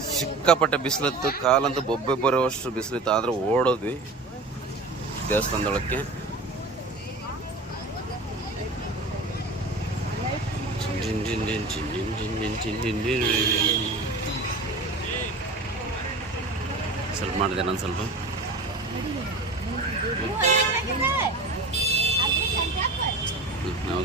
ಸಿಕ್ಕಾಪಟ್ಟೆ ಬಿಸಿಲಿತ್ತು. ಕಾಲಂತೂ ಬೊಬ್ಬೆ ಬರೋವಷ್ಟು ಬಿಸಿಲಿತ್ತು. ಆದರೂ ಓಡೋದ್ವಿ ದೇವಸ್ಥಾನದೊಳಕ್ಕೆ. ಸ್ವಲ್ಪ ಮಾಡಿದೆ ನಾನು ಸ್ವಲ್ಪ. ನಾವು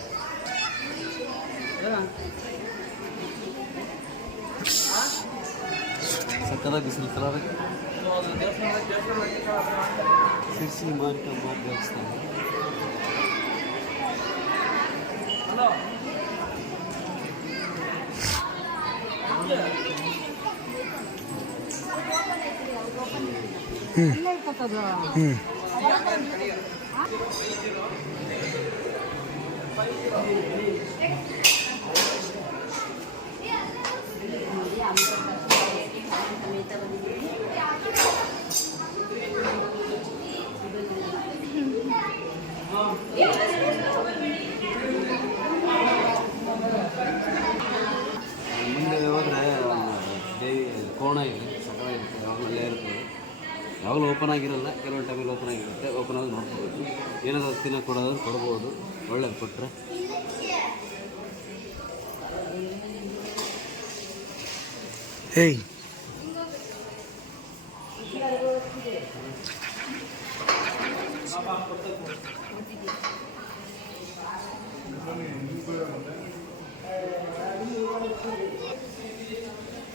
सत्रह किसने खिला फिर से ईमान का मार व्यवस्था है हम्म हम्म ಮುಂದೆ ಹೋದರೆ ದೇವಿ ಕೋಣ ಇದೆ ಸಕ್ಕದಾಗಿರುತ್ತೆ ಯಾವಾಗಲೂ ಅಲ್ಲೇ ಇರ್ತದೆ ಯಾವಾಗಲೂ ಓಪನ್ ಆಗಿರಲ್ಲ, ಕೆಲವೊಂದು ಟೈಮಲ್ಲಿ ಓಪನ್ ಆಗಿರುತ್ತೆ ಓಪನ್ ಆಗಿ ನೋಡ್ಕೋಬೇಕು ಏನಾದರೂ ತಿನ್ನೋಕೆ ಕೊಡೋದು ಕೊಡ್ಬೋದು, ಒಳ್ಳೇದು ಕೊಟ್ಟರೆ ஏய்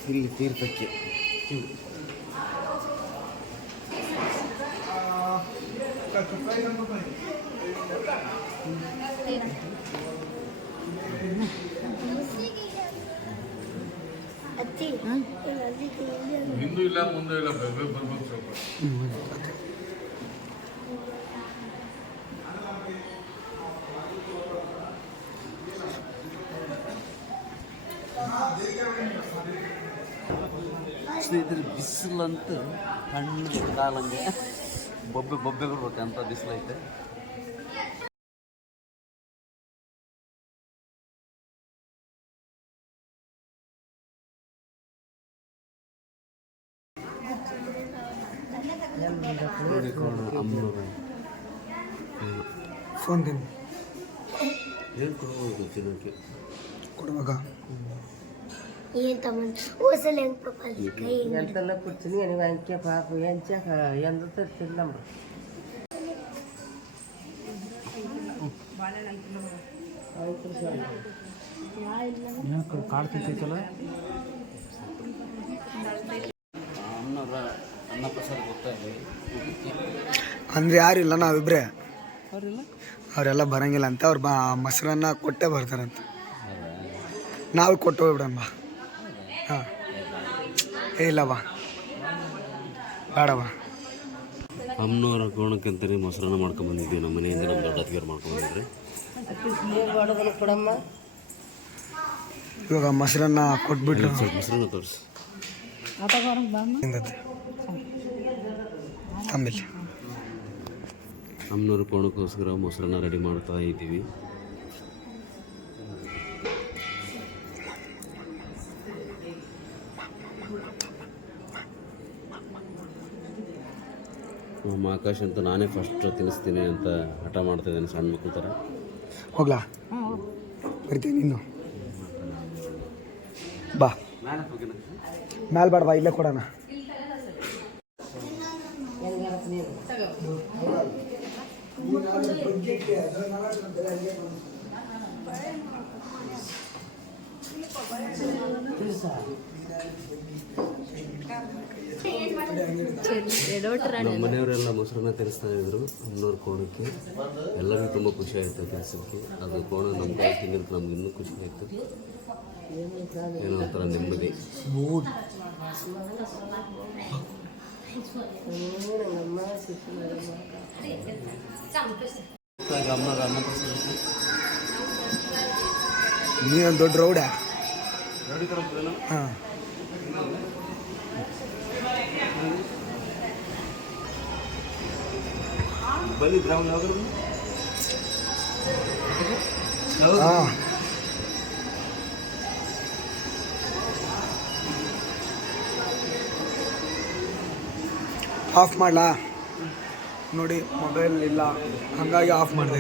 ಇಲ್ಲಿ ತೀರ್ಥಕ್ಕೆ Thank you. ಹಿಂದೂ ಇಲ್ಲ ಮುಂದೆ ಇಲ್ಲ ಬರ್ಬೇಕು ಸ್ನೇಹಿತರೆ ಬಿಸಿಲಂತೂ ಕಣ್ಣು ಕಾಲಂಗೆ ಬೊಬ್ಬೆ ಬೊಬ್ಬೆ ಬರ್ಬೇಕಂತ ಬಿಸಿಲೈತೆ. ಫೋನ್ ಏನು ಏನು ತಮ್ಮ ಎಂತೆಲ್ಲ ಕೊಡ್ತೀನಿ ನನಗೆ ಅಂಕೆ ಪಾಪ ಎಂಚಕ ಎಂದು ತರ್ತೀನಿ ನಮ್ಮ ಕಾಡ್ತಿತ್ತಲ್ಲ ಅಂದರೆ ಯಾರಿಲ್ಲ ನಾವಿಬ್ರೆ? ಅವರೆಲ್ಲ? ಅವರೆಲ್ಲ ಬರಂಗಿಲ್ಲ ಅಂತ ಅವ್ರು ಬಾ ಮೊಸರನ್ನ ಕೊಟ್ಟೆ ಬರ್ತಾರಂತ. ನಾವು ಕೊಟ್ಟು ಹೋಗ್ಬಿಡಮ್ಮ ಬಾ. ಹಾಂ. ಏ ಇಲ್ಲ ಬಾ. ಬೇಡ ಬಾ. ಅಮ್ಮನವರ ಕೋಣಕ್ಕಂತಾನೆ ಮೊಸರನ್ನ ಮಾಡ್ಕೊಂಡ್ ಬಂದಿದ್ವಿ. ನಮ್ಮ ಮನೆಯಿಂದ ನಮ್ಮ ದೊಡ್ಡ ಅತ್ತಿಗೆಯವ್ರು ಮಾಡ್ಕೊಂಡ್ ಬಂದಿದ್ರೆ. ಇವಾಗ ಮೊಸರನ್ನ ಕೊಟ್ಬಿಟ್ಟು ಸ್ವಲ್ಪ ಮೊಸರನ್ನ ತೋರಿಸಿ. ತಮ್ಮಿಲ್ಲಿ ಅಮ್ಮನವ್ರ ಕೋಣಕ್ಕೋಸ್ಕರ ಮೊಸರನ್ನ ರೆಡಿ ಮಾಡ್ತಾ ಇದ್ದೀವಿ. ನಮ್ಮ ಆಕಾಶ್ ಅಂತ ನಾನೇ ಫಸ್ಟ್ ತಿನ್ನಿಸ್ತೀನಿ ಅಂತ ಹಠ ಮಾಡ್ತಾ ಇದ್ದೇನೆ ಸಣ್ಣ ಮಕ್ಕಳ ಥರ. ಹೋಗ್ಲಾ? ಬರ್ತೀನಿ ಇನ್ನು ಬಾ. ಮ್ಯಾಲ್ ಬೇಡ ಬಾ ಇಲ್ಲೇ ಕೊಡೋಣ. ನಮ್ಮ ಮನೆಯವರೆಲ್ಲ ಮೊಸರನ್ನ ತರಿಸ್ತಾ ಇದ್ರು. ಹನ್ನೂರು ಕೋಣಕ್ಕೆ. ಎಲ್ಲರಿಗೂ ತುಂಬ ಖುಷಿ ಆಯಿತು ಕೆಲಸಕ್ಕೆ ಅದು ಕೋಣ ನಮ್ಮ ಕೈ ನಮ್ಗೆ ಇನ್ನೂ ಖುಷಿ ಆಯಿತು. ಏನೋ ಒಂಥರ ನೆಮ್ಮದಿ. ನೀವೊಂದು ದೊಡ್ಡ ರೌಡ? ಹಾಂ? ಹಾಂ ಆಫ್ ಮಾಡಲಾ ನೋಡಿ ಮೊಬೈಲ್ ಇಲ್ಲ. ಹಾಗಾಗಿ ಆಫ್ ಮಾಡ್ತಾ